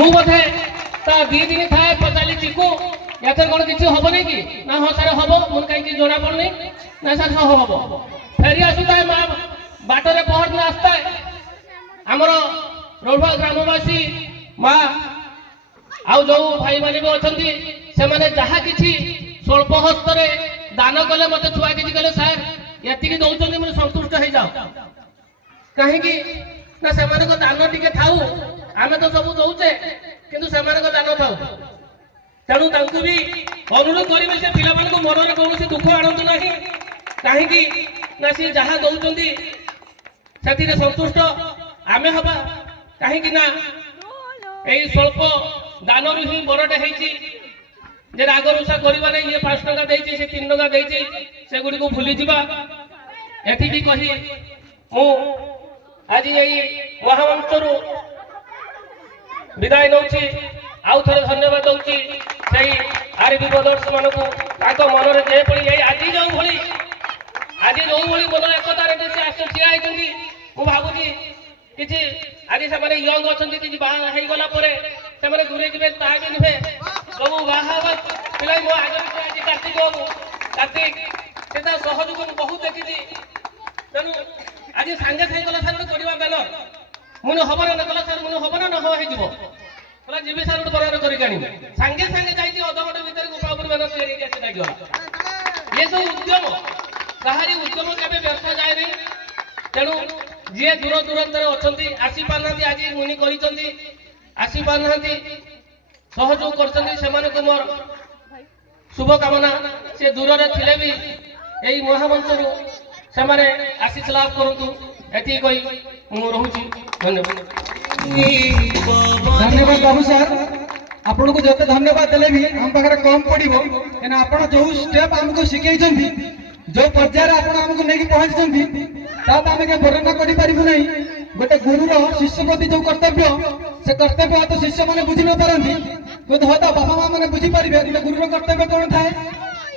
ମୁଁ ବୋଧେ ତା 2 ଦିନ ଥାଏ ପଚାରିଲି ଚିକୁ ଏଥର କ'ଣ କିଛି ହବନି କି ନା ହଁ ସାର୍ ହବ ମୁଁ କାହିଁକି ଜଣା ପଡୁନି ନା ସାର୍ ସବୁ ହବ ଫେରି ଆସୁଥାଏ ମା ବାଟରେ ପହରଦିନ ଆସିଥାଏ ଆମର ରୌଢୁଆ ଗ୍ରାମବାସୀ ମା ଆଉ ଯୋଉ ଭାଇମାନେ ବି ଅଛନ୍ତି ସେମାନେ ଯାହା କିଛି ସ୍ୱଳ୍ପ ହସ୍ତରେ ଦାନ କଲେ ମତେ ଛୁଆ କିଛି କଲେ ସାର୍ ଏତିକି ଦଉଛନ୍ତି ମୁଁ ସନ୍ତୁଷ୍ଟ ହେଇଯାଉ କାହିଁକି ନା ସେମାନଙ୍କ ଦାନ ଟିକେ ଥାଉ ଆମେ ତ ସବୁ ଦଉଛେ କିନ୍ତୁ ସେମାନଙ୍କ ଦାନ ଥାଉ ତେଣୁ ତାଙ୍କୁ ବି ଅନୁରୋଧ କରିବେ ସେ ପିଲାମାନଙ୍କୁ ମନରେ କୌଣସି ଦୁଃଖ ଆଣନ୍ତୁ ନାହିଁ କାହିଁକି ନା ସେ ଯାହା ଦଉଛନ୍ତି ସେଥିରେ ସନ୍ତୁଷ୍ଟ ଆମେ ହବା କାହିଁକି ନା ଏଇ ସ୍ୱଳ୍ପ ଦାନରୁ ହିଁ ବଡ଼ଟେ ହେଇଛି ଯେ ରାଗ ରୁଷା କରିବା ନାହିଁ ଇଏ 5 ଟଙ୍କା ଦେଇଛି ସେ 3 ଟଙ୍କା ଦେଇଛି ସେଗୁଡ଼ିକୁ ଭୁଲିଯିବା ଏଠି ବି କହି ମୁଁ ଆଜି ଏଇ ମହାମଞ୍ଚରୁ ବିଦାୟ ନେଉଛି ଆଉ ଥରେ ଧନ୍ୟବାଦ ଦଉଛି ସେଇ ଆରବି ବ୍ରଦର୍ସ ମାନଙ୍କୁ ତାଙ୍କ ମନରେ ଯେଭଳି ଏଇ ଆଜି ଯୋଉଭଳି ମନ ଏକତାରେ ସେ ଆସି ଠିଆ ହେଇଛନ୍ତି ମୁଁ ଭାବୁଛି କିଛି ଆଜି ସେମାନେ ୟଙ୍ଗ ଅଛନ୍ତି କିଛି ବାହା ହେଇଗଲା ପରେ ସେମାନେ ଦୂରେଇ ଯିବେ ତାହା ବି ନୁହେଁ ସବୁ ବାହା ହେବା ପିଲା ମୋ ଆଗରେ ଆଜି କାର୍ତ୍ତିକ ବାବୁ କାର୍ତ୍ତିକ ସେ ତା ସହଯୋଗ ମୁଁ ବହୁତ ଦେଖିଛି ତେଣୁ ଆଜି ସାଙ୍ଗେ ସାଙ୍ଗେ ଗଲା ସାର୍ ଗୋଟେ କରିବା ବ୍ୟାନର ମୁଁ ହବ ନା କଲା ସାର୍ ମୁଁ ହବ ନା ନ ହେଇଯିବ କହିଲା ଯିବି ସାର୍ ଗୋଟେ ବରାବର କରିକି ଆଣିବି ସାଙ୍ଗେ ସାଙ୍ଗେ ଯାଇକି ଅଧଘଣ୍ଟା ଭିତରେ ଗୋପାଳପୁର ବ୍ୟାନର ତିଆରି ହେଇକି ଆସି ଲାଗିଗଲା ଏ ସବୁ ଉଦ୍ୟମ କାହାରି ଉଦ୍ୟମ କେବେ ବ୍ୟର୍ଥ ଯାଏ ନାହିଁ ତେଣୁ ଯିଏ ଦୂର ଦୂରାନ୍ତରେ ଅଛନ୍ତି ଆସିପାରୁନାହାନ୍ତି ଆଜି ମୁନି କହିଛନ୍ତି ଆସିପାରୁନାହାନ୍ତି ସହଯୋଗ କରୁଛନ୍ତି ସେମାନଙ୍କୁ ମୋର शुभकामना से दूर थे भी यही महामंचरू से आशीष लाभ करूँ ये कही मुझे धन्यवाद धन्यवाद बाबू सर आपन को जो धन्यवाद देले भी हम पाखे कम पड़ो क्या आप जो स्टेप आमको शिखई जो पर्यायर आपको नहीं पहुंची तब आम वर्णना करूँ ना गोटे गुरुर शिष्य प्रति जो कर्तव्य से कर्तव्य तो शिष्य मैंने बुझी न पारती हयतो बापा माँ मैंने बुझीपारे गुरुर कर्तव्य कौन थाए